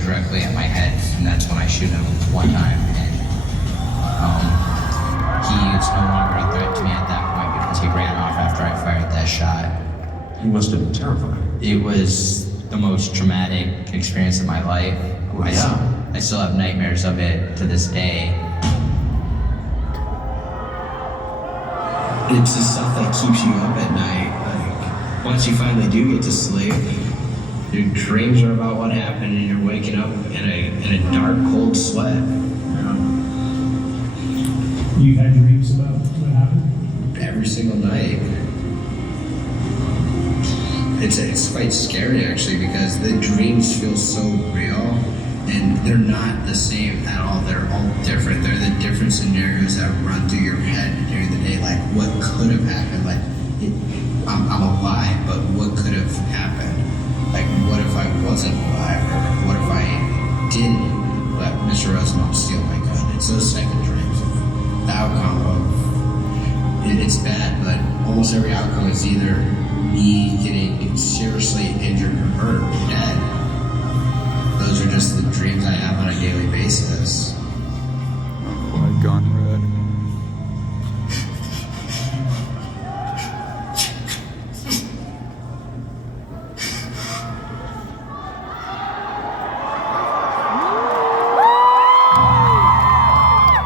aiming directly at my head, and that's when I shoot him one time. And he is no longer a threat to me at that point because he ran off after I fired that shot. He must have been terrified. It was the most traumatic experience of my life. Well, yeah. I still have nightmares of it to this day. It's the stuff that keeps you up at night. Like, once you finally do get to sleep, your dreams are about what happened and you're waking up in a dark, cold sweat. You've had dreams about what happened? Every single night. It's quite scary actually because the dreams feel so real and they're not the same at all. They're all different. They're the different scenarios that run through your head during the day. Like what could have happened? Like I'm alive, but what could have happened? Like what if I wasn't alive? Or what if I didn't let Mr. Rosenbaum steal my gun? It's those second dreams. The outcome of it's bad, but almost every outcome is either me getting seriously injured or hurt or dead. Those are just the dreams I have on a daily basis. My gun red.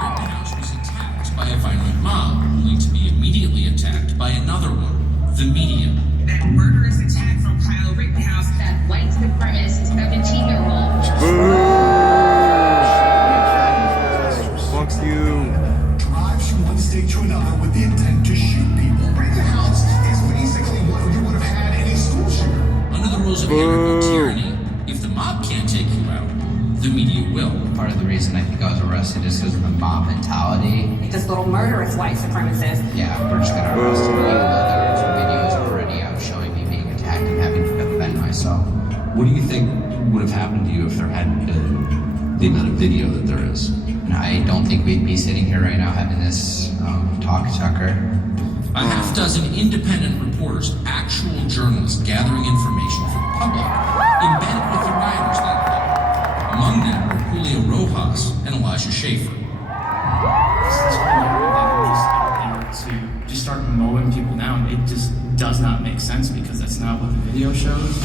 Rittenhouse was attacked by a violent mob, only to be immediately attacked by another one, the media. That murderous attack from Kyle Rittenhouse, that white supremacist 17-year-old. Fuck you. Drives from one state to another with the intent to shoot people. Rittenhouse is basically what you would have had in a school shooter. Under the rules of anarcho tyranny, if the mob can't take you out, the media will. Part of the reason I think I was arrested is because of the mob mentality. This little murderous white supremacist. Yeah, we're just gonna arrest him, even though there was videos already out showing me being attacked and having to defend myself. What do you think would have happened to you if there hadn't been the amount of video that there is? And I don't think we'd be sitting here right now having this talk, Tucker. A half dozen independent reporters, actual journalists gathering information from the public, embedded with the rioters that day. Among them were Julio Rojas and Elijah Schaefer. To just start mowing people down, it just does not make sense because that's not what the video shows.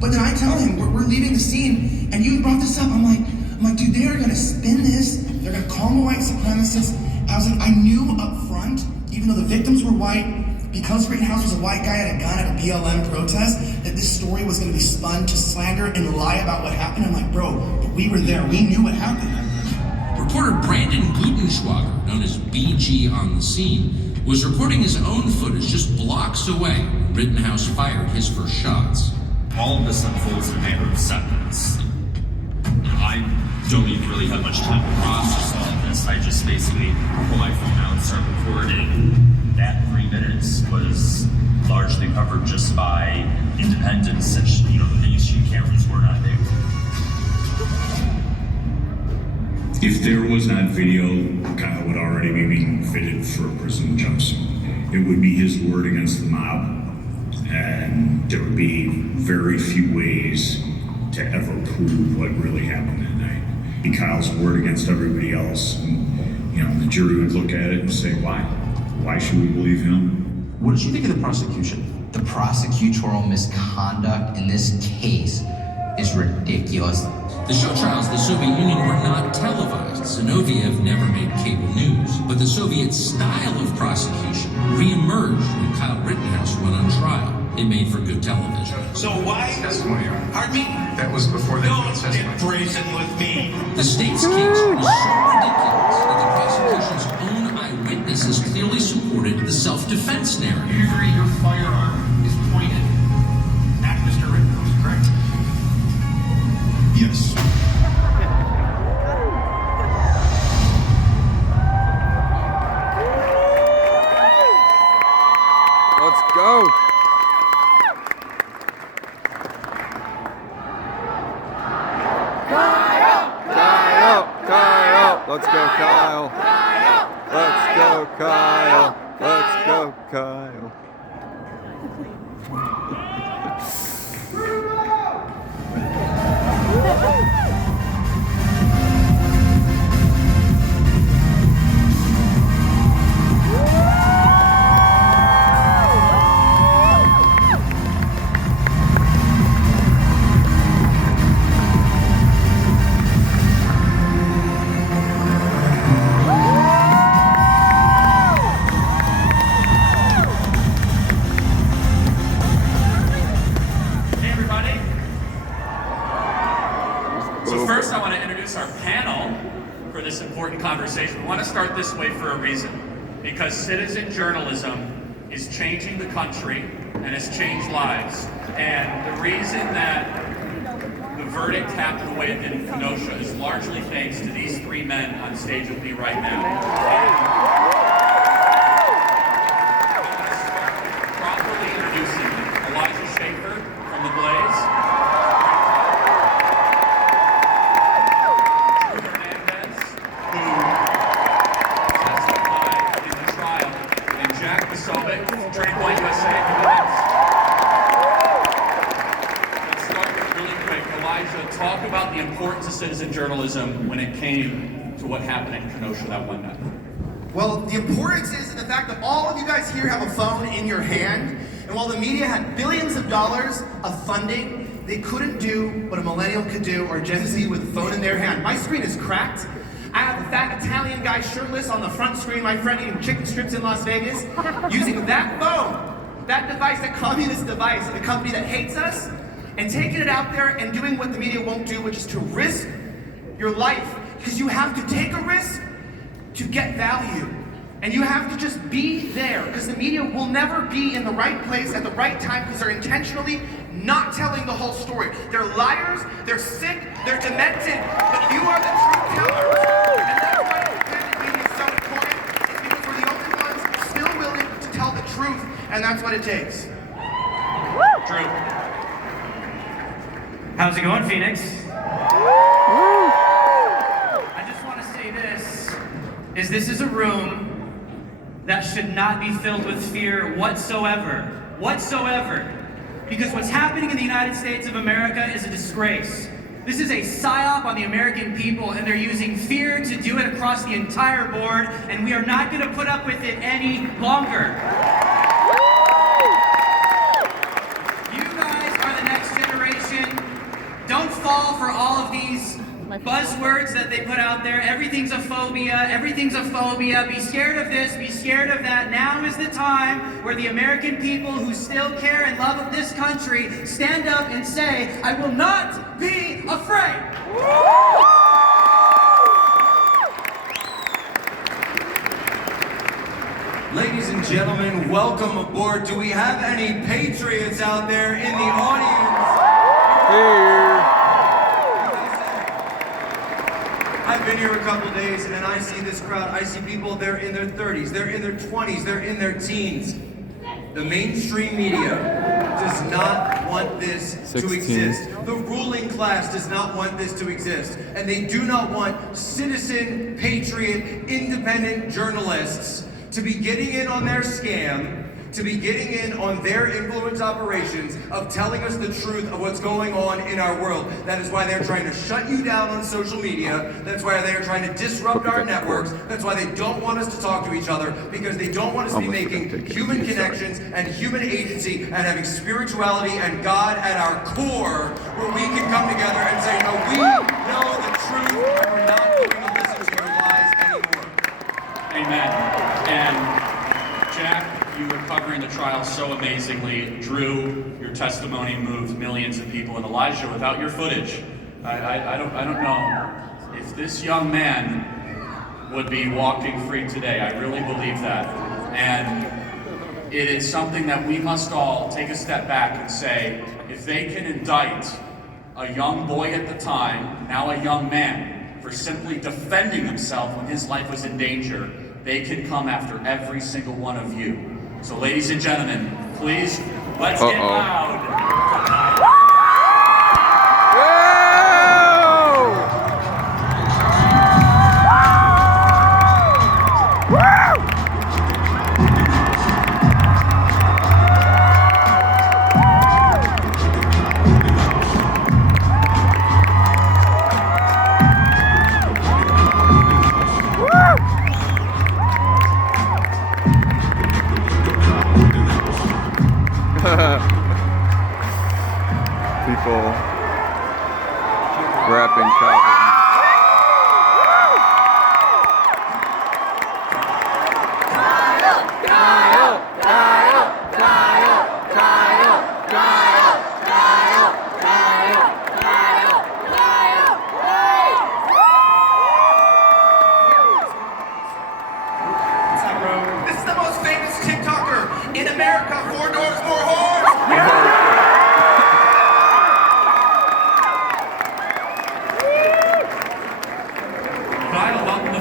But then I tell him, we're leaving the scene, and you brought this up. I'm like, dude, they are gonna spin this. They're gonna call me white supremacist. I was like, I knew up front, even though the victims were white, because Rittenhouse was a white guy at a gun at a BLM protest, that this story was gonna be spun to slander and lie about what happened. I'm like, bro, we were there. We knew what happened. Reporter Brandon Gutenschwager, known as BG on the scene, was recording his own footage just blocks away when Rittenhouse fired his first shots. All of this unfolds in a matter of seconds. I don't even really have much time to process all of this. I just basically pull my phone out and start recording. That 3 minutes was largely covered just by independents, since the mainstream cameras were not there. If there was not video, Kyle would already be being fitted for a prison jump suit. It would be his word against the mob, and there would be very few ways to ever prove what really happened that night. Be Kyle's word against everybody else, and the jury would look at it and say, why? Why should we believe him? What did you think of the prosecution? The prosecutorial misconduct in this case is ridiculous. The show trials of the Soviet Union were not televised. Zinoviev never made cable news, but the Soviet style of prosecution re-emerged when Kyle Rittenhouse went on trial. It made for good television. So why? Testimony. Pardon me? That was before they Don't get brazen with me. The state's case was so ridiculous that the prosecution's own eyewitnesses clearly supported the self-defense narrative. Usually your firearm is pointed at Mr. Rittenhouse, correct? Yes. Let's go. Kyle. Let's go, Kyle. Let's go, Kyle. Let's go, Kyle. So first I want to introduce our panel for this important conversation. We want to start this way for a reason. Because citizen journalism is changing the country and has changed lives. And the reason that the verdict happened the way it did in Kenosha is largely thanks to these three men on stage with me right now. And properly introducing them. Elijah Schaefer from The Blaze. Drew Hernandez, who testified in the trial. And Jack Posobiec, Train Point USA. Elijah, talk about the importance of citizen journalism when it came to what happened in Kenosha that one night. Well, the importance is in the fact that all of you guys here have a phone in your hand, and while the media had billions of dollars of funding, they couldn't do what a millennial could do or Gen Z with a phone in their hand. My screen is cracked. I have a fat Italian guy shirtless on the front screen, my friend eating chicken strips in Las Vegas, using that phone, that device, that communist device, the company that hates us, and taking it out there and doing what the media won't do, which is to risk your life. Because you have to take a risk to get value. And you have to just be there, because the media will never be in the right place at the right time, because they're intentionally not telling the whole story. They're liars, they're sick, they're demented, but you are the truth tellers. And that's why independent media is so important, is because we're the only ones still willing to tell the truth, and that's what it takes. True. How's it going, Phoenix? I just want to say this is a room that should not be filled with fear whatsoever. Because what's happening in the United States of America is a disgrace. This is a psyop on the American people, and they're using fear to do it across the entire board, and we are not going to put up with it any longer. You guys are the next generation. Don't fall for all of these buzzwords that they put out there. Everything's a phobia. Be scared of this, be scared of that. Now is the time where the American people who still care and love of this country stand up and say, I will not be afraid. Ladies and gentlemen, welcome aboard. Do we have any patriots out there in the audience? Here. I've been here a couple days and I see this crowd. I see people, they're in their 30s, they're in their 20s, they're in their teens. The mainstream media does not want this 16. to exist. The ruling class does not want this to exist. And they do not want citizen, patriot, independent journalists to be getting in on their scam, to be getting in on their influence operations of telling us the truth of what's going on in our world. That is why they're trying to shut you down on social media. That's why they're trying to disrupt our networks. That's why they don't want us to talk to each other, because they don't want us to be making human connections and human agency and having spirituality and God at our core, where we can come together and say, no, we know the truth and we're not going to listen to your lies anymore. Amen. And Jack, you were covering the trial so amazingly. Drew, your testimony moved millions of people. And Elijah, without your footage, I don't know if this young man would be walking free today. I really believe that. And it is something that we must all take a step back and say, if they can indict a young boy at the time, now a young man, for simply defending himself when his life was in danger, they can come after every single one of you. So ladies and gentlemen, please, let's get loud. People rapping Calvin.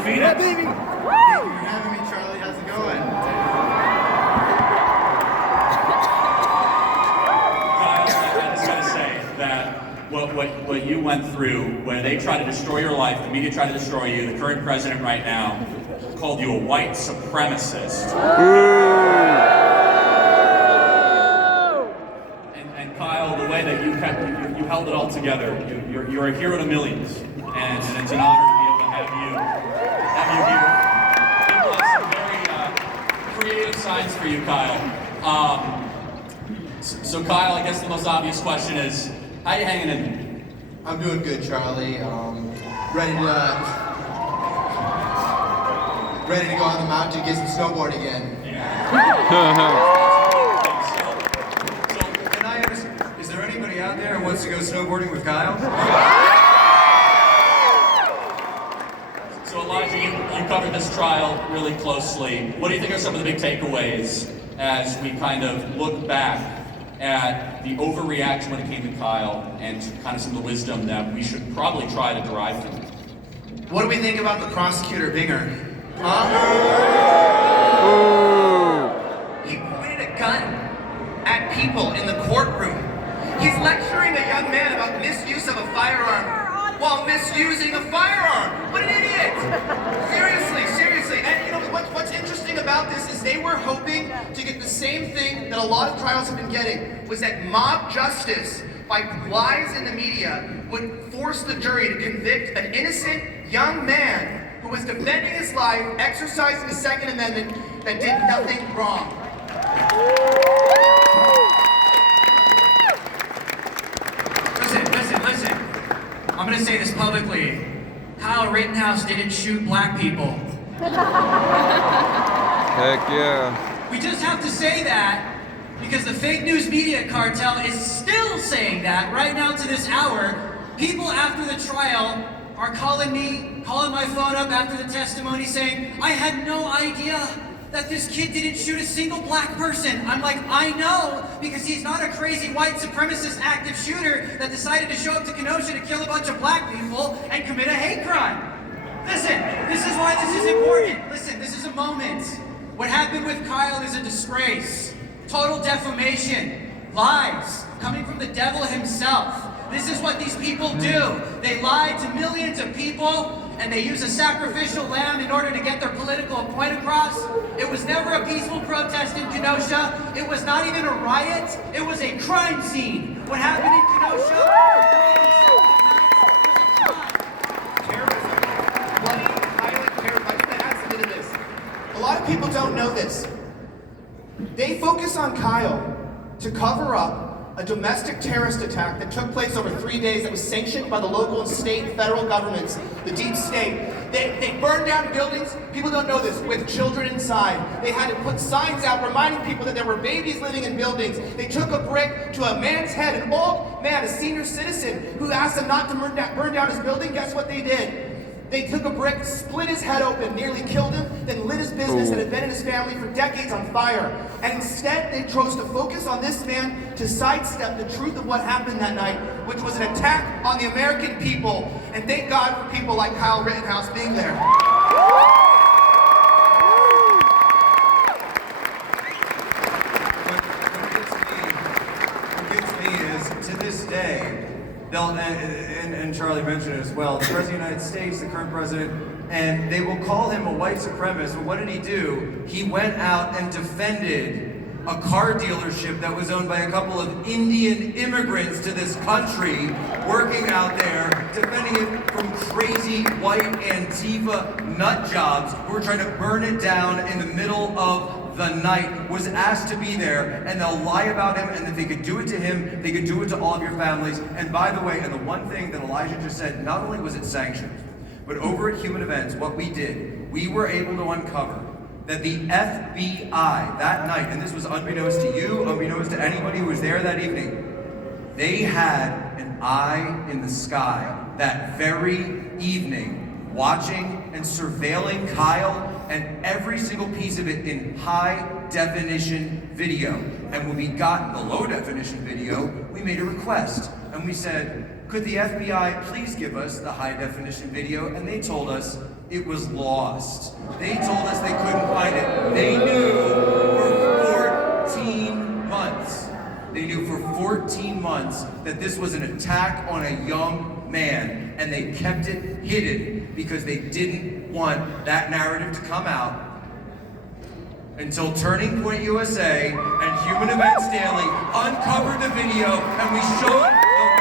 Phoenix. Yeah, baby. Thank you for having me, Charlie. How's it going? Kyle, I just gotta say that what you went through when they tried to destroy your life, the media tried to destroy you, the current president right now called you a white supremacist. And Kyle, the way that you held it all together, you're a hero to millions, and it's an honor to be able to have you here. People have some very creative signs for you, Kyle. So Kyle, I guess the most obvious question is, how you hanging in? I'm doing good, Charlie. Ready to go on the mountain and get some snowboard again. Can I ask, is there anybody out there who wants to go snowboarding with Kyle? So Elijah, you covered this trial really closely. What do you think are some of the big takeaways as we kind of look back at the overreaction when it came to Kyle and kind of some of the wisdom that we should probably try to derive from it? What do we think about the prosecutor, Binger? Huh? He pointed a gun at people in the courtroom. He's lecturing a young man about the misuse of a firearm while misusing a firearm. What an idiot! Seriously. And you know what's interesting about this is they were hoping to get the same thing that a lot of trials have been getting, was that mob justice by lies in the media would force the jury to convict an innocent young man who was defending his life, exercising the Second Amendment, that did nothing wrong. Listen. I'm gonna say this publicly. Kyle Rittenhouse didn't shoot black people. Heck yeah. We just have to say that because the fake news media cartel is still saying that right now to this hour. People after the trial are calling my phone up after the testimony saying, I had no idea that this kid didn't shoot a single black person. I'm like, I know, because he's not a crazy white supremacist active shooter that decided to show up to Kenosha to kill a bunch of black people and commit a hate crime. Listen, this is why this is important. Listen, this is a moment. What happened with Kyle is a disgrace. Total defamation. Lies. Coming from the devil himself. This is what these people do. They lie to millions of people, and they use a sacrificial lamb in order to get their political point across. It was never a peaceful protest in Kenosha. It was not even a riot. It was a crime scene. What happened in Kenosha? Terrorism. Bloody, violent terrorism. I'm going to add something to this. A lot of people don't know this. They focus on Kyle to cover up a domestic terrorist attack that took place over 3 days that was sanctioned by the local and state and federal governments, the deep state. They burned down buildings, people don't know this, with children inside. They had to put signs out reminding people that there were babies living in buildings. They took a brick to a man's head, an old man, a senior citizen, who asked them not to burn down his building. Guess what they did? They took a brick, split his head open, nearly killed him, then lit his business that had been in his family for decades on fire. And instead, they chose to focus on this man to sidestep the truth of what happened that night, which was an attack on the American people. And thank God for people like Kyle Rittenhouse being there. What gets me is, to this day, and Charlie mentioned it as well, the President of the United States, the current president, and they will call him a white supremacist. But what did he do? He went out and defended a car dealership that was owned by a couple of Indian immigrants to this country, working out there, defending it from crazy white Antifa nut jobs who were trying to burn it down in the middle of the night, was asked to be there, and they'll lie about him, and if they could do it to him, they could do it to all of your families. And by the way, and the one thing that Elijah just said, not only was it sanctioned, but over at Human Events, what we did, we were able to uncover that the FBI that night, and this was unbeknownst to you, unbeknownst to anybody who was there that evening, they had an eye in the sky that very evening, watching and surveilling Kyle and every single piece of it in high definition video. And when we got the low definition video, we made a request. And we said, could the FBI please give us the high definition video? And they told us it was lost. They told us they couldn't find it. They knew for 14 months. They knew for 14 months that this was an attack on a young man, and they kept it hidden because they didn't want that narrative to come out until Turning Point USA and Human Events Daily uncovered the video and we showed the world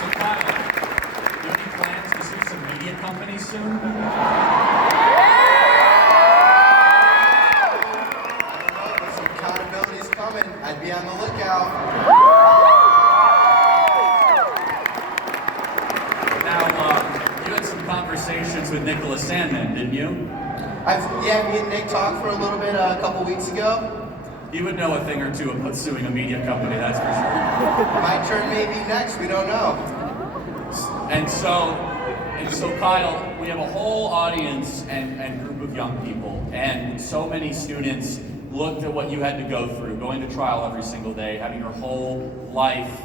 So Kyle, do you have any plans to sue some media companies soon? Accountability's coming. I'd be on the lookout. Now, you had some conversations with Nicholas Sandman, didn't you? Yeah, me and Nick talked for a little bit a couple weeks ago. He would know a thing or two about suing a media company, that's for sure. My turn may be next, we don't know. And so Kyle, we have a whole audience and group of young people, and so many students looked at what you had to go through, going to trial every single day, having your whole life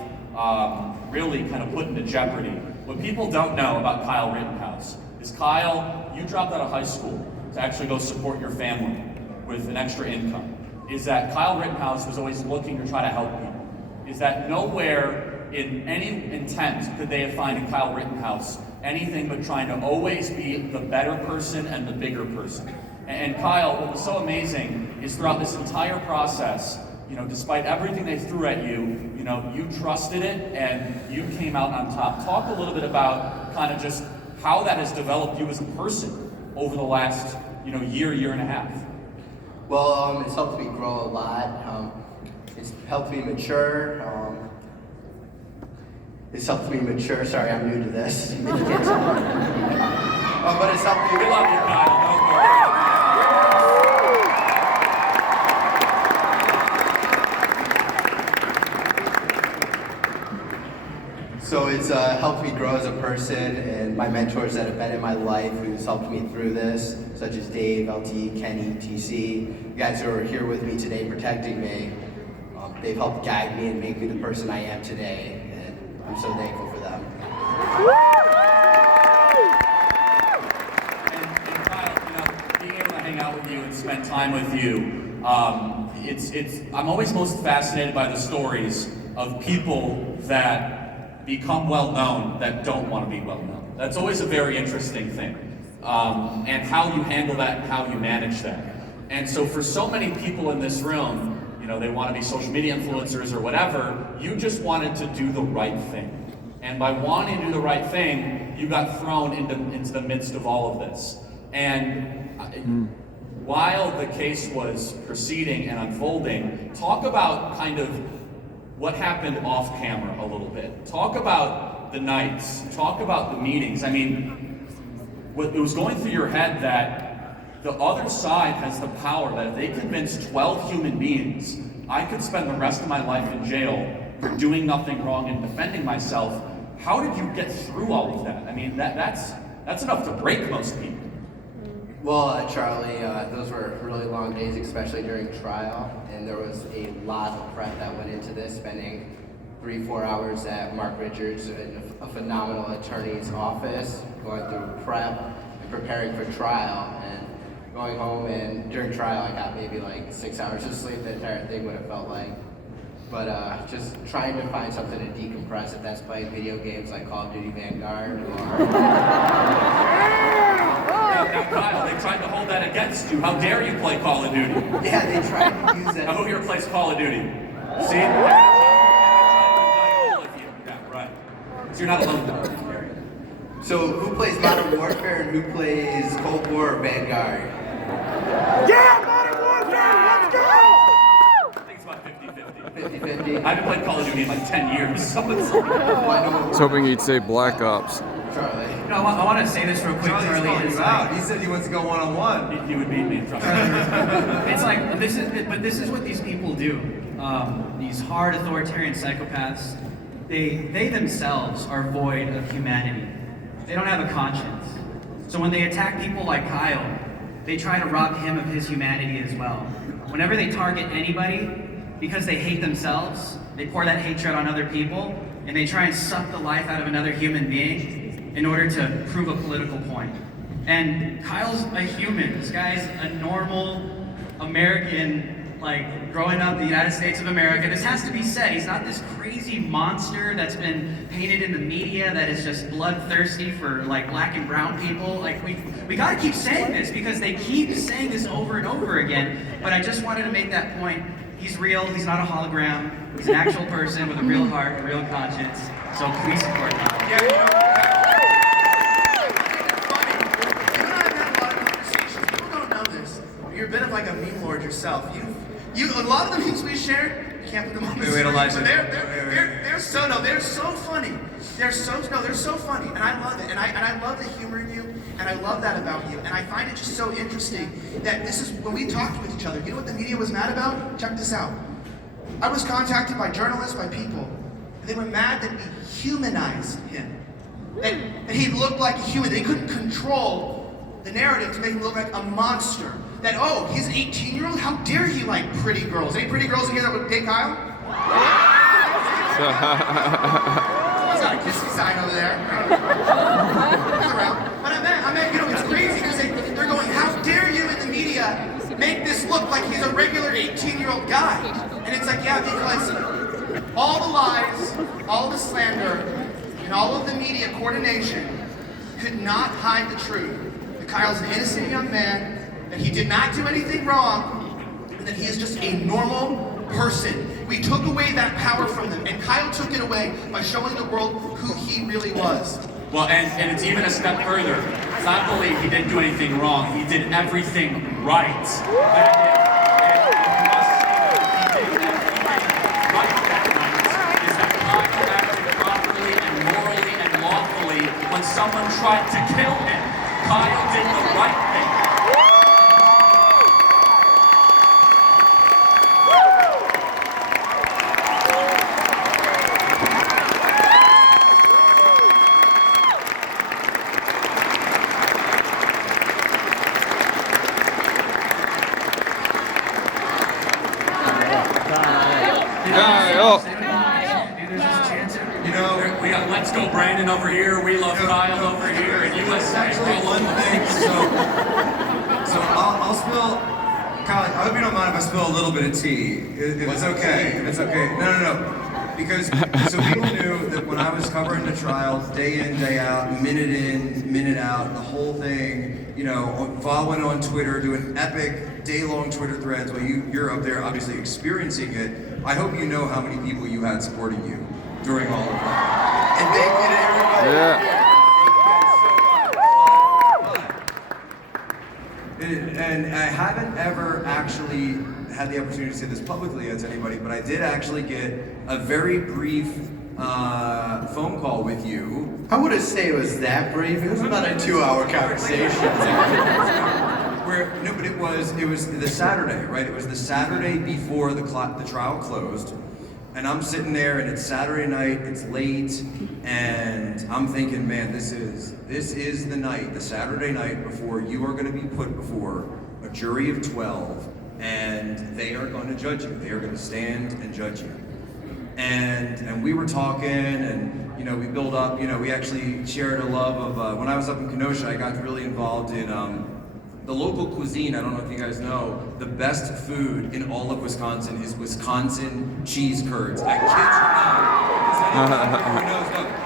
really kind of put into jeopardy. What people don't know about Kyle Rittenhouse is, Kyle, you dropped out of high school to actually go support your family with an extra income. Is that Kyle Rittenhouse was always looking to try to help people. Is that nowhere in any intent could they have found in Kyle Rittenhouse anything but trying to always be the better person and the bigger person. And Kyle, what was so amazing is throughout this entire process, despite everything they threw at you, you trusted it and you came out on top. Talk a little bit about kind of just how that has developed you as a person over the last, year and a half. Well, it's helped me grow a lot. It's helped me mature. Sorry, I'm new to this. But it's helped me. We love you, Kyle. Don't worry. So it's helped me grow as a person, and my mentors that have been in my life who's helped me through this, such as Dave, LT, Kenny, TC, you guys who are here with me today protecting me. They've helped guide me and make me the person I am today, and I'm so thankful for them. And Kyle, being able to hang out with you and spend time with you, I'm always most fascinated by the stories of people that become well known that don't want to be well known. That's always a very interesting thing, and how you handle that and how you manage that. And so for so many people in this room, they want to be social media influencers or whatever, you just wanted to do the right thing. And by wanting to do the right thing, you got thrown into the midst of all of this. And while the case was proceeding and unfolding, talk about kind of what happened off camera a little bit. Talk about the nights, talk about the meetings. I mean, what was going through your head that the other side has the power that if they convince 12 human beings, I could spend the rest of my life in jail for doing nothing wrong and defending myself. How did you get through all of that? I mean, that's enough to break most people. Well, Charlie, those were really long days, especially during trial, and there was a lot of prep that went into this, spending 3-4 hours at Mark Richards, a phenomenal attorney's office, going through prep and preparing for trial, and going home, and during trial I got maybe like 6 hours of sleep, the entire thing would have felt like. But just trying to find something to decompress, if that's playing video games like Call of Duty Vanguard or... Now, Kyle, they tried to hold that against you. How dare you play Call of Duty? Yeah, they tried to use that. Now, who here plays Call of Duty? See? Yeah, right. So you're not alone. So who plays Modern Warfare and who plays Cold War or Vanguard? Yeah, Modern Warfare, let's go! I think it's about 50-50. 50-50? I haven't played Call of Duty in like 10 years. I was hoping you'd say Black Ops. Charlie. I want to say this real quick, Charlie's calling you out. He said he wants to go one-on-one. He would beat me. It's like, this is what these people do. These hard authoritarian psychopaths, they themselves are void of humanity. They don't have a conscience. So when they attack people like Kyle, they try to rob him of his humanity as well. whenever they target anybody, because they hate themselves, they pour that hatred on other people, and they try and suck the life out of another human being in order to prove a political point. And Kyle's a human. This guy's a normal American, like, growing up in the United States of America. This has to be said. He's not this crazy monster that's been painted in the media that is just bloodthirsty for, like, black and brown people. Like, we gotta keep saying this because they keep saying this over and over again. But I just wanted to make that point. He's real. He's not a hologram. He's an actual person with a real heart, a real conscience. So please support him. Yeah, you know, it's funny. You and I have had a lot of conversations. People don't know this. You're a bit of like a meme lord yourself. A lot of the memes we shared, you can't put them on the screen, but they're so funny. They're so funny, and I love it. And I love the humor in you, and I love that about you. And I find it just so interesting that this is when we talked with each other. You know what the media was mad about? Check this out. I was contacted by journalists, by people. And they were mad that we humanized him. That he looked like a human. They couldn't control the narrative to make him look like a monster. That, oh, he's an 18-year-old? How dare he like pretty girls? Any pretty girls in here that would date Kyle? He's got a kissy sign over there. He's around. But I meant, you know, it's crazy because they're going, how dare you in the media make this look like he's a regular 18-year-old guy? And it's like, yeah, because all the lies, all the slander, and all of the media coordination could not hide the truth. That Kyle's an innocent young man, that he did not do anything wrong, and that he is just a normal person. We took away that power from them, and Kyle took it away by showing the world who he really was. Well, and it's even a step further. It's not only he didn't do anything wrong, he did everything right. When someone tried to kill him, Kyle did the right thing. You know, we got Let's Go Brandon over here, We Love Kyle over here, and USA. Actually, one thing, so I'll spill, Kyle, I hope you don't mind if I spill a little bit of tea. If it's okay, if it's okay. No. Because, so people knew that when I was covering the trial, day in, day out, minute in, minute out, the whole thing, you know, following on Twitter, doing epic day-long Twitter threads while you're up there obviously experiencing it. I hope you know how many people you had supporting you during all of that. And thank you to everybody. Yeah. And I haven't ever actually had the opportunity to say this publicly as anybody, but I did actually get a very brief phone call with you. I wouldn't say it was that brief. It was about a 2-hour conversation. No, but it was the Saturday, right? It was the Saturday before the trial closed. And I'm sitting there, and it's Saturday night, it's late, and I'm thinking, man, this is the night, the Saturday night before you are going to be put before a jury of 12, and they are going to judge you. They are going to stand and judge you. And we were talking, and you know, we built up. You know, we actually shared a love of when I was up in Kenosha. I got really involved in the local cuisine. I don't know if you guys know, the best food in all of Wisconsin is Wisconsin cheese curds. I kid you not.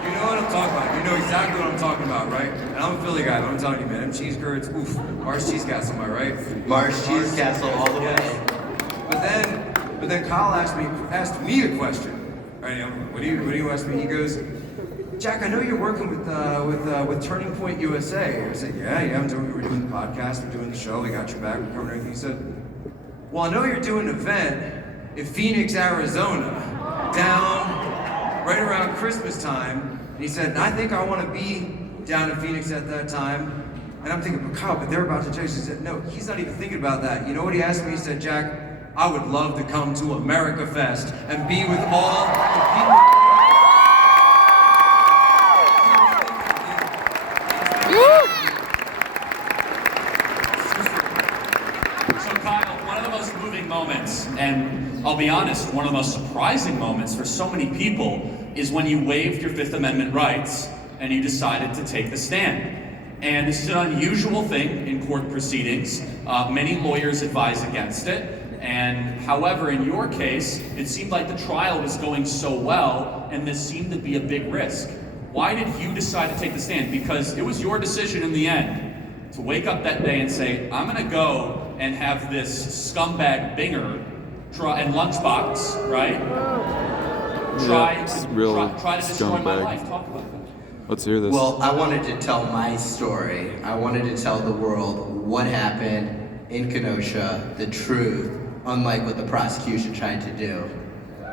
You know what I'm talking about. You know exactly what I'm talking about, right? And I'm a Philly guy, but I'm telling you, man, them cheese curds, oof. Mars Cheese Castle, am I right? Mars Cheese Castle all the way. But then Kyle asked me a question. Right? What do you ask me? He goes, Jack, I know you're working with Turning Point USA. I said, yeah, we're doing the podcast, we're doing the show, we got your back, we're covering everything. He said, well, I know you're doing an event in Phoenix, Arizona, down right around Christmas time. And he said, I think I want to be down in Phoenix at that time. And I'm thinking, but Kyle, but they're about to judge. He said, no, he's not even thinking about that. You know what he asked me? He said, Jack, I would love to come to Americafest and be with all the people. And I'll be honest, one of the most surprising moments for so many people is when you waived your Fifth Amendment rights and you decided to take the stand. And this is an unusual thing in court proceedings. Many lawyers advise against it. And however, in your case, it seemed like the trial was going so well, and this seemed to be a big risk. Why did you decide to take the stand? Because it was your decision in the end to wake up that day and say, I'm gonna go and have this scumbag Binger and Lunchbox, right? Try to destroy my life. Talk about that. Let's hear this. Well, I wanted to tell my story. I wanted to tell the world what happened in Kenosha, the truth, unlike what the prosecution tried to do.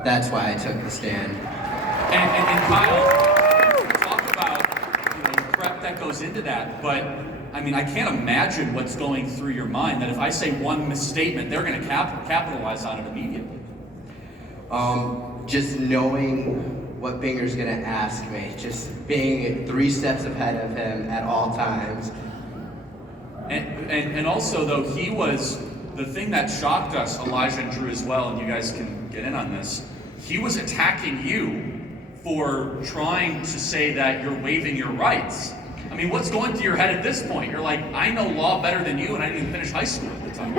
That's why I took the stand. And Kyle, talk about the prep that goes into that, but I mean, I can't imagine what's going through your mind that if I say one misstatement, they're going to capitalize on it immediately. Just knowing what Binger's going to ask me, just being 3 steps ahead of him at all times. And also, though, he was, the thing that shocked us, Elijah and Drew as well, and you guys can get in on this, he was attacking you for trying to say that you're waiving your rights. I mean, what's going through your head at this point? You're like, I know law better than you, and I didn't even finish high school at the time.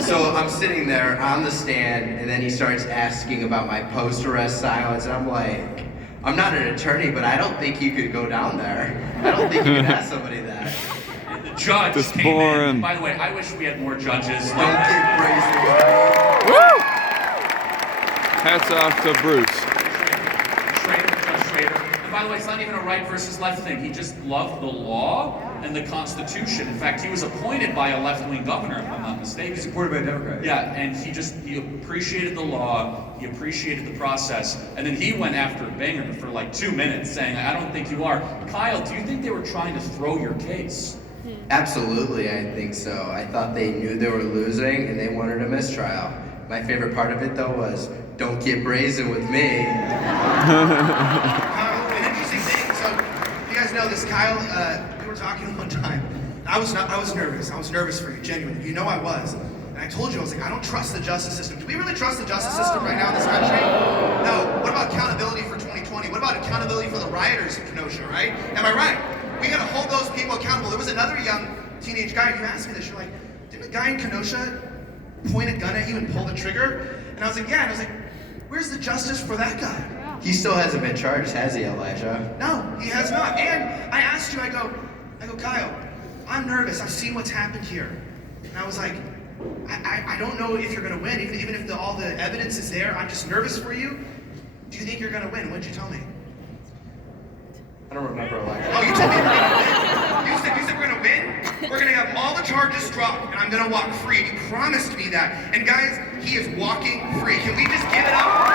So I'm sitting there on the stand, and then he starts asking about my post-arrest silence, and I'm like, I'm not an attorney, but I don't think you could go down there. I don't think you could ask somebody that. And the judge came in. By the way, I wish we had more judges. Don't get brazen. Woo! Hats off to Bruce. Judge Schrader. And by the way, it's not even a right versus left thing. He just loved the law and the Constitution. In fact, he was appointed by a left-wing governor, if I'm not mistaken. He's supported by a Democrat. Yeah, and he appreciated the law, he appreciated the process, and then he went after Binger for like 2 minutes saying, I don't think you are. Kyle, do you think they were trying to throw your case? Absolutely, I think so. I thought they knew they were losing and they wanted a mistrial. My favorite part of it, though, was don't get brazen with me. An interesting thing. So, you guys know this, Kyle. We were talking one time. I was nervous. I was nervous for you, genuinely. You know I was. And I told you, I was like, I don't trust the justice system. Do we really trust the justice system right now in this country? No. What about accountability for 2020? What about accountability for the rioters in Kenosha, right? Am I right? We gotta hold those people accountable. There was another young teenage guy, you asked me this, you're like, didn't a guy in Kenosha point a gun at you and pull the trigger? And I was like, yeah. And I was like, where's the justice for that guy? He still hasn't been charged, has he, Elijah? No, he has not. And I asked you, I go, Kyle, I'm nervous. I've seen what's happened here. And I was like, I don't know if you're gonna win, even if all the evidence is there. I'm just nervous for you. Do you think you're gonna win? What'd you tell me? I don't remember, Elijah. Oh, you told me we're gonna win. You said we're gonna win. We're gonna have all the charges dropped, and I'm gonna walk free. You promised me that. And guys, he is walking free. Can we just give it up?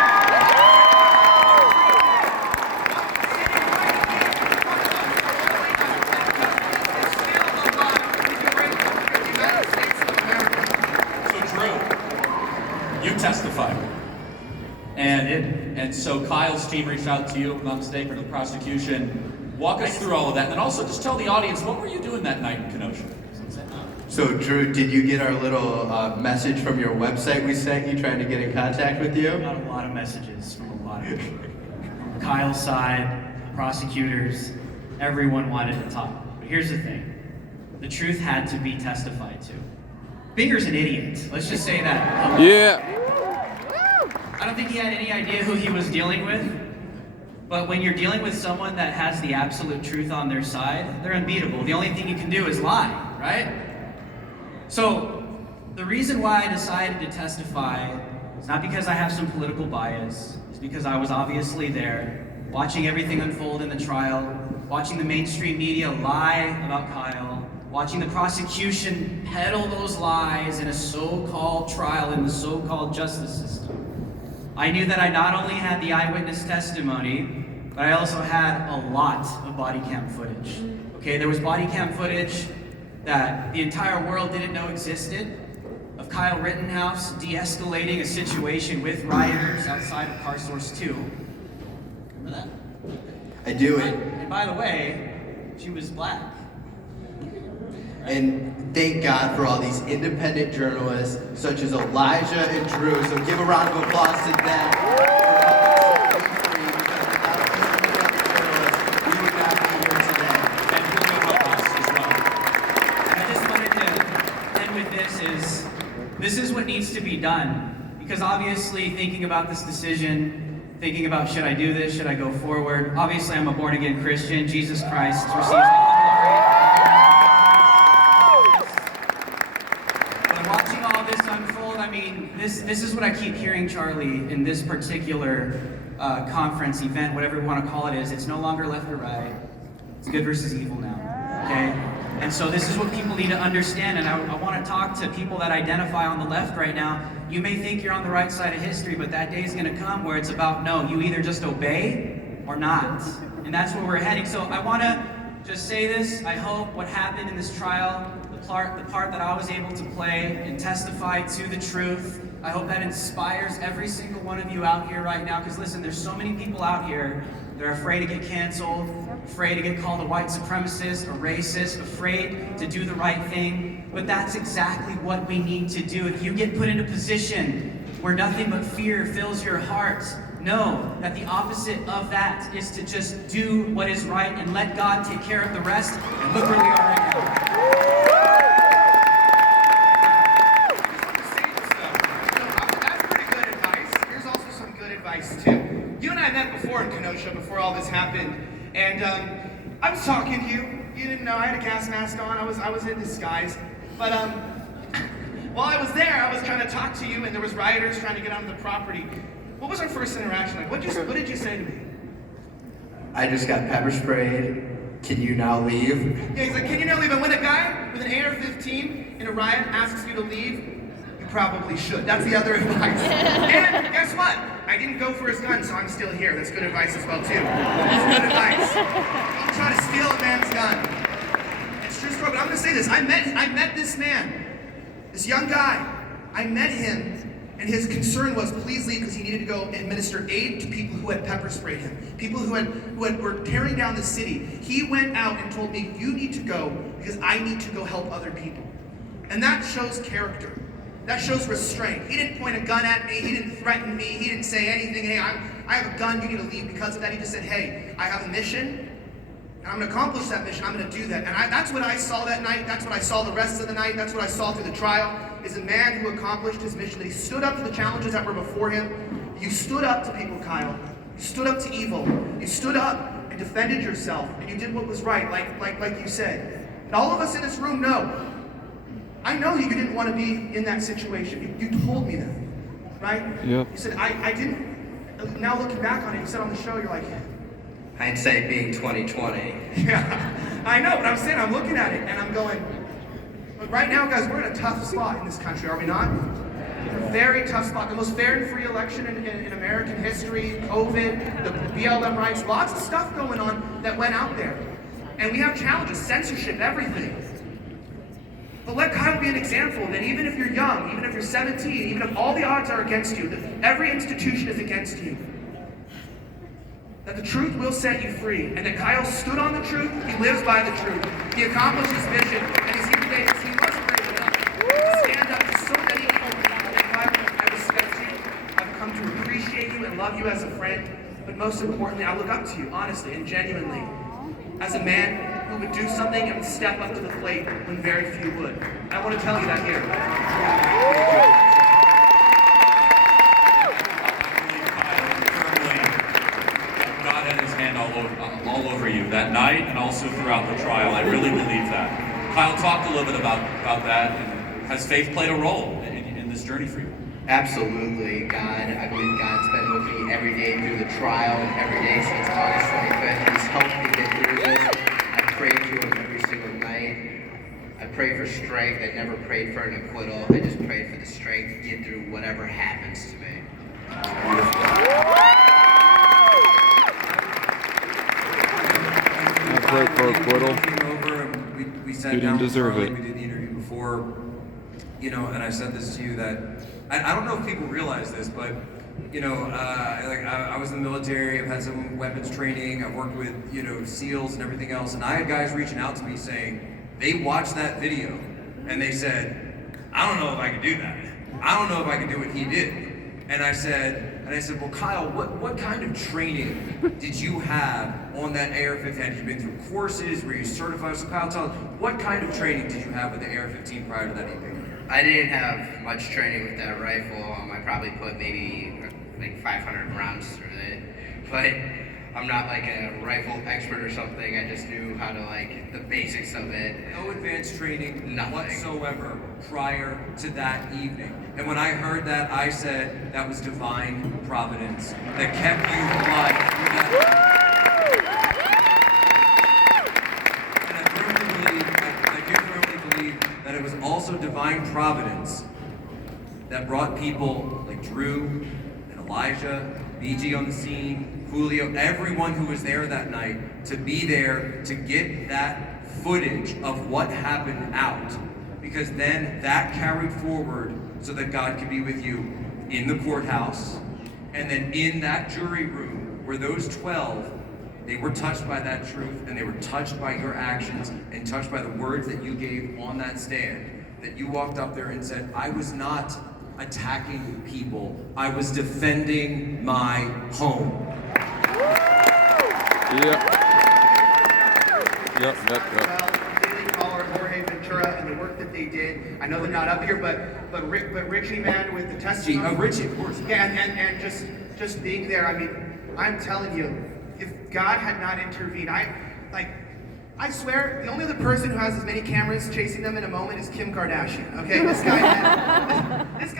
Testified. And so Kyle's team reached out to you, if I'm not mistaken, or the prosecution. Walk us through all of that, and then also just tell the audience, what were you doing that night in Kenosha? So Drew, did you get our little message from your website we sent you trying to get in contact with you? I got a lot of messages from a lot of people. From Kyle's side, prosecutors, everyone wanted to talk. But here's the thing. The truth had to be testified to. Binger's an idiot. Let's just say that. Yeah. I don't think he had any idea who he was dealing with. But when you're dealing with someone that has the absolute truth on their side, they're unbeatable. The only thing you can do is lie, right? So the reason why I decided to testify is not because I have some political bias. It's because I was obviously there, watching everything unfold in the trial, watching the mainstream media lie about Kyle, watching the prosecution peddle those lies in a so-called trial in the so-called justice system. I knew that I not only had the eyewitness testimony, but I also had a lot of body cam footage. Okay, there was body cam footage that the entire world didn't know existed, of Kyle Rittenhouse de-escalating a situation with rioters outside of Car Source 2. Remember that? I do. And by the way, she was black. And thank God for all these independent journalists such as Elijah and Drew. So give a round of applause to them. This is what needs to be done. Because obviously thinking about this decision, thinking about should I do this, should I go forward, obviously I'm a born again Christian, Jesus Christ receives all the glory. But watching all this unfold, I mean, this is what I keep hearing, Charlie, in this particular conference, event, whatever you want to call it is. It's no longer left or right. It's good versus evil now, okay? And so this is what people need to understand, and I want to talk to people that identify on the left right now. You may think you're on the right side of history, but that day is going to come where it's about, no, you either just obey or not. And that's where we're heading. So I want to just say this. I hope what happened in this trial, the part that I was able to play and testify to the truth, I hope that inspires every single one of you out here right now. Because listen, there's so many people out here. They're afraid to get canceled, afraid to get called a white supremacist, a racist, afraid to do the right thing. But that's exactly what we need to do. If you get put in a position where nothing but fear fills your heart, know that the opposite of that is to just do what is right and let God take care of the rest. And look where we are right now. Too. You and I met before in Kenosha, before all this happened, and I was talking to you. You didn't know I had a gas mask on. I was in disguise, but while I was there, I was trying to talk to you, and there was rioters trying to get onto the property. What was our first interaction like? What did you say to me? I just got pepper sprayed. Can you now leave? Yeah, he's like, can you now leave? And when a guy with an AR-15 in a riot asks you to leave, you probably should. That's the other advice. And guess what? I didn't go for his gun, so I'm still here. That's good advice as well, too. That's good advice. Don't try to steal a man's gun. It's true story, but I'm going to say this. I met this man, this young guy. I met him, and his concern was, please leave, because he needed to go administer aid to people who had pepper sprayed him, people who were tearing down the city. He went out and told me, you need to go, because I need to go help other people. And that shows character. That shows restraint. He didn't point a gun at me. He didn't threaten me. He didn't say anything. Hey, I have a gun. You need to leave because of that. He just said, hey, I have a mission, and I'm going to accomplish that mission. I'm going to do that. And that's what I saw that night. That's what I saw the rest of the night. That's what I saw through the trial, is a man who accomplished his mission, that he stood up to the challenges that were before him. You stood up to people, Kyle. You stood up to evil. You stood up and defended yourself, and you did what was right, like you said. And all of us in this room know, I know you didn't want to be in that situation. You told me that, right? Yep. You said, I didn't. Now looking back on it, you said on the show, you're like, hindsight being 2020. Yeah, I know, but I'm saying, I'm looking at it and I'm going, but right now, guys, we're in a tough spot in this country, are we not? A very tough spot. The most fair and free election in American history, COVID, the BLM rights, lots of stuff going on that went out there. And we have challenges, censorship, everything. But let Kyle be an example that even if you're young, even if you're 17, even if all the odds are against you, that every institution is against you, that the truth will set you free, and that Kyle stood on the truth, he lives by the truth, he accomplished his mission, and he's here today because he was brave enough to stand up to so many evil people. And Kyle, I respect you, I've come to appreciate you and love you as a friend, but most importantly, I look up to you, honestly and genuinely, as a man who would do something and would step up to the plate when very few would. And I want to tell you that here. God had his hand all over you that night and also throughout the trial. I really believe that. Kyle talked a little bit about that. And has faith played a role in this journey for you? Absolutely, I believe God's been with me every day through the trial, every day since August 25th. He's helped me get through this. I pray to him every single night. I pray for strength. I never prayed for an acquittal. I just prayed for the strength to get through whatever happens to me. I prayed for acquittal. Came over and we sat You down. didn't deserve Charlie. it. We did the interview before, and I said this to you that I don't know if people realize this, but I was in the military. I've had some weapons training. I've worked with SEALs and everything else, and I had guys reaching out to me saying, They watched that video and they said, I don't know if I can do that. I don't know if I can do what he did. And I said, well, Kyle, what kind of training did you have on that AR-15? Had you been through courses? Were you certified? So Kyle, tell us, what kind of training did you have with the AR-15 prior to that evening? I didn't have much training with that rifle. I probably put maybe like 500 rounds through it. But I'm not like a rifle expert or something. I just knew how to like the basics of it. No advanced training Nothing whatsoever prior to that evening. And when I heard that, I said that was divine providence that kept you alive through that. And I do firmly believe that it was also divine providence that brought people like Drew and Elijah, BG on the scene, Julio, everyone who was there that night to be there to get that footage of what happened out. Because then that carried forward so that God could be with you in the courthouse. And then in that jury room where those 12, they were touched by that truth and they were touched by your actions and touched by the words that you gave on that stand. That you walked up there and said, I was not attacking people. I was defending my home. Yep. Daily Caller, Jorge Ventura, and the work that they did. I know they're not up here, but Richie, man, with the testimony. Richie, of course. Yeah, and just being there. I mean, I'm telling you, if God had not intervened, I swear, the only other person who has as many cameras chasing them in a moment is Kim Kardashian. Okay, this guy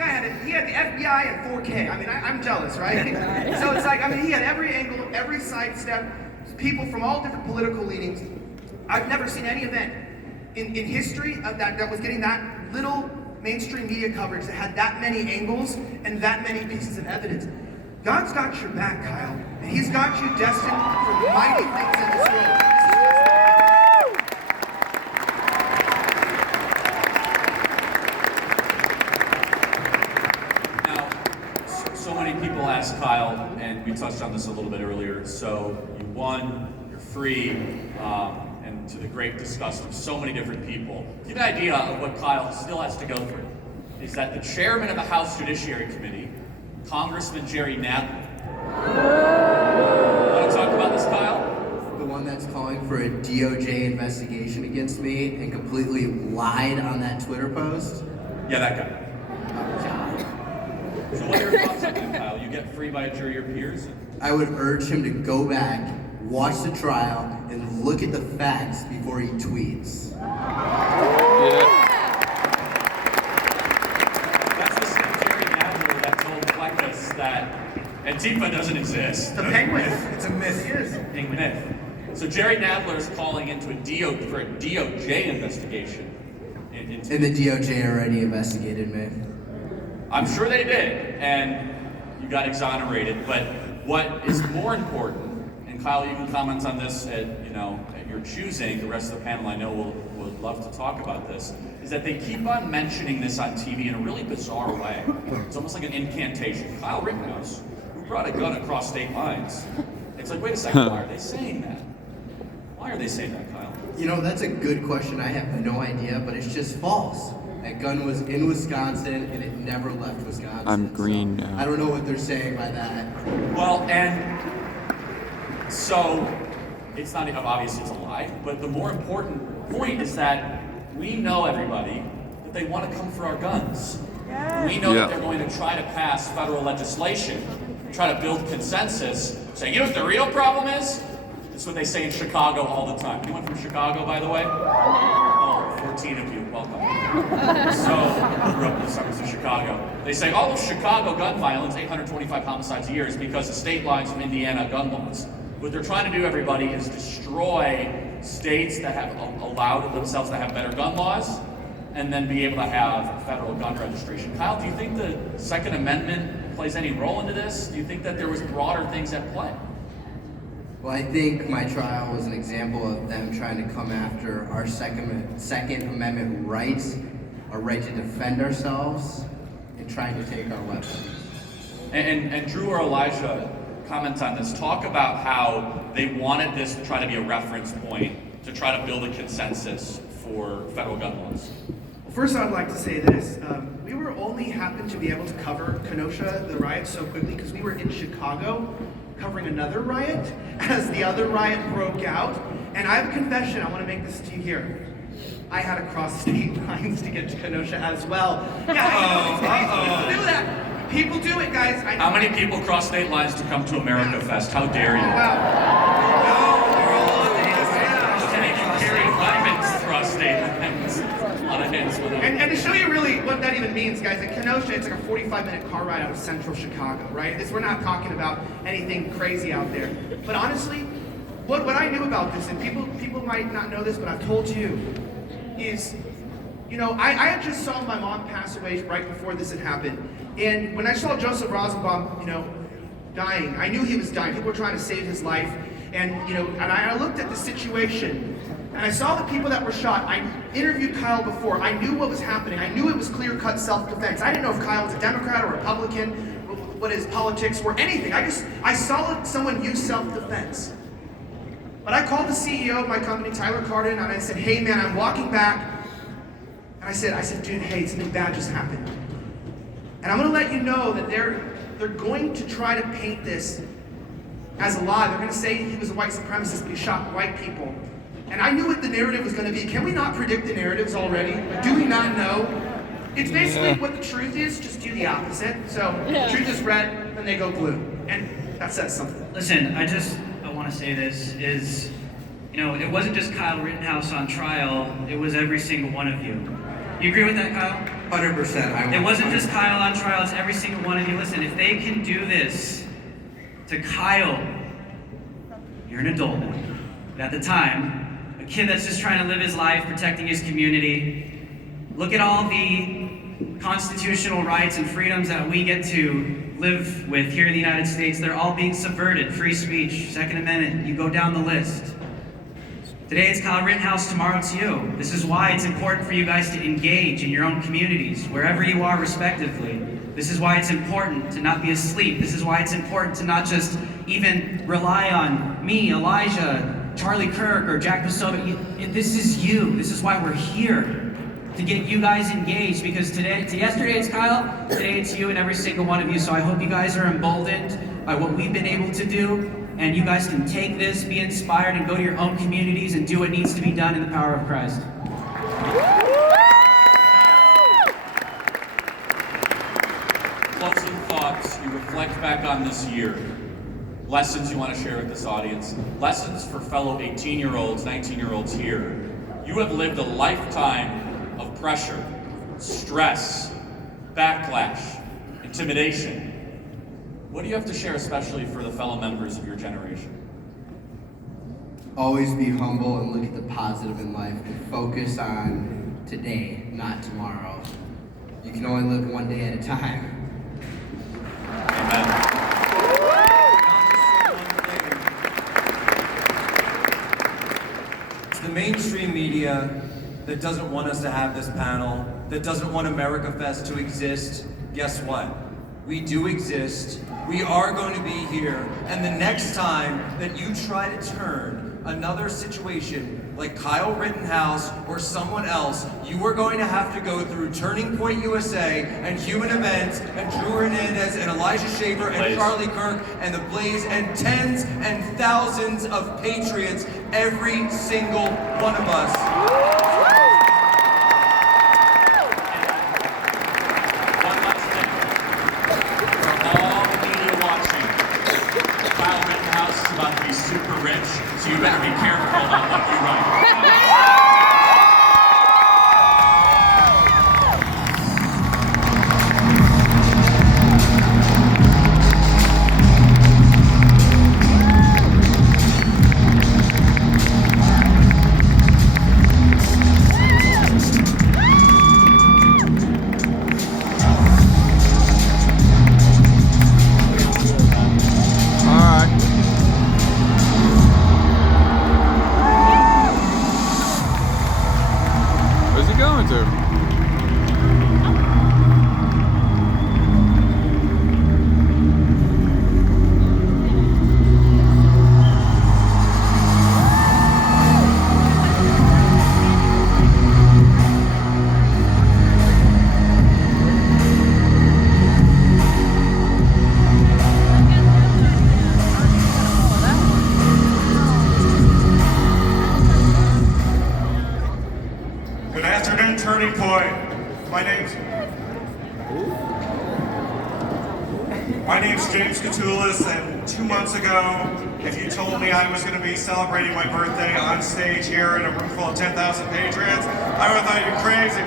had he had the FBI in 4K. I mean, I'm jealous, right? So it's like, I mean, he had every angle, every sidestep, people from all different political leanings. I've never seen any event in history of that was getting that little mainstream media coverage that had that many angles and that many pieces of evidence. God's got your back, Kyle, and He's got you destined for mighty things in this world. People ask Kyle, and we touched on this a little bit earlier, so you won, you're free, and to the great disgust of so many different people. Give an idea of what Kyle still has to go through is that the chairman of the House Judiciary Committee, Congressman Jerry Nadler, want to talk about this, Kyle? The one that's calling for a DOJ investigation against me and completely lied on that Twitter post? Yeah, that guy. So what are your thoughts on that, Kyle? You get free by a jury of your peers? I would urge him to go back, watch the trial, and look at the facts before he tweets. That's the same Jerry Nadler that told Fleckus that Antifa doesn't exist. The penguin. It's a myth. It is. A myth. So Jerry Nadler is calling into a DOJ investigation. And the DOJ already investigated me. I'm sure they did, and you got exonerated. But what is more important, and Kyle, you can comment on this at your choosing. The rest of the panel, I know, would love to talk about this. Is that they keep on mentioning this on TV in a really bizarre way. It's almost like an incantation. Kyle Rittenhouse, who brought a gun across state lines. It's like, wait a second, why are they saying that? Why are they saying that, Kyle? You know, that's a good question. I have no idea, but it's just false. That gun was in Wisconsin, and it never left Wisconsin. I'm green now. I don't know what they're saying by that. Well, and so it's not obviously it's a lie, but the more important point is that we know, everybody, that they want to come for our guns. We know that they're going to try to pass federal legislation, try to build consensus, saying, you know what the real problem is? It's what they say in Chicago all the time. Anyone from Chicago, by the way? Oh, 14 of you, welcome. So, I grew up in the suburbs of Chicago. They say all of Chicago gun violence, 825 homicides a year, is because the state lines from Indiana gun laws. What they're trying to do, everybody, is destroy states that have allowed themselves to have better gun laws and then be able to have federal gun registration. Kyle, do you think the Second Amendment plays any role into this? Do you think that there was broader things at play? Well, I think my trial was an example of them trying to come after our Second Amendment rights, our right to defend ourselves, and trying to take our weapons. And Drew or Elijah, comment on this. Talk about how they wanted this to try to be a reference point to try to build a consensus for federal gun laws? First, I'd like to say this. We were only happened to be able to cover Kenosha, the riot, so quickly because we were in Chicago covering another riot as the other riot broke out. And I have a confession. I want to make this to you here. I had to cross state lines to get to Kenosha as well. Yeah, people do that. People do it, guys. I know. How many people cross state lines to come to Americafest? How dare you? Cross state lines. A lot of hits. And to show you really what that even means, guys, in Kenosha, it's like a 45-minute car ride out of central Chicago, right? We're not talking about anything crazy out there. But honestly, what I knew about this, and people might not know this, but I've told you, is, I had just saw my mom pass away right before this had happened. And when I saw Joseph Rosenbaum, dying, I knew he was dying. People were trying to save his life. And, and I looked at the situation, and I saw the people that were shot. I interviewed Kyle before. I knew what was happening. I knew it was clear-cut self-defense. I didn't know if Kyle was a Democrat or Republican, what his politics were, anything. I saw someone use self-defense. But I called the CEO of my company, Tyler Cardin, and I said, hey man, I'm walking back. And I said, dude, hey, something bad just happened. And I'm gonna let you know that they're going to try to paint this as a lie. They're gonna say he was a white supremacist, but he shot white people. And I knew what the narrative was gonna be. Can we not predict the narratives already? Do we not know? It's basically what the truth is, just do the opposite. So the truth is red, then they go blue. And that says something. Listen, I want to say this is, it wasn't just Kyle Rittenhouse on trial, it was every single one of you. You agree with that, Kyle? 100%. It wasn't just Kyle on trial, it's every single one of you. Listen, if they can do this to Kyle, you're an adult now. But at the time, a kid that's just trying to live his life, protecting his community, look at all the constitutional rights and freedoms that we get to live with here in the United States. They're all being subverted. Free speech, Second Amendment, you go down the list. Today it's Kyle Rittenhouse, tomorrow it's you. This is why it's important for you guys to engage in your own communities, wherever you are respectively. This is why it's important to not be asleep. This is why it's important to not just even rely on me, Elijah, Charlie Kirk, or Jack Posobiec. This is you. This is why we're here. To get you guys engaged, because yesterday it's Kyle, today it's you and every single one of you. So I hope you guys are emboldened by what we've been able to do, and you guys can take this, be inspired, and go to your own communities and do what needs to be done in the power of Christ. Closing thoughts, you reflect back on this year. Lessons you want to share with this audience. Lessons for fellow 18-year-olds, 19-year-olds here. You have lived a lifetime of pressure, stress, backlash, intimidation. What do you have to share especially for the fellow members of your generation? Always be humble and look at the positive in life and focus on today, not tomorrow. You can only live one day at a time. Amen. It's the mainstream media that doesn't want us to have this panel, that doesn't want Americafest to exist. Guess what? We do exist. We are going to be here. And the next time that you try to turn another situation like Kyle Rittenhouse or someone else, you are going to have to go through Turning Point USA and Human Events and Drew Hernandez and Elijah Schaefer and Charlie Kirk and the Blaze and tens and thousands of patriots, every single one of us. About to be super rich, so you better be careful about what you write. Catulus, and 2 months ago, if you told me I was going to be celebrating my birthday on stage here in a room full of 10,000 patriots, I would have thought you were crazy.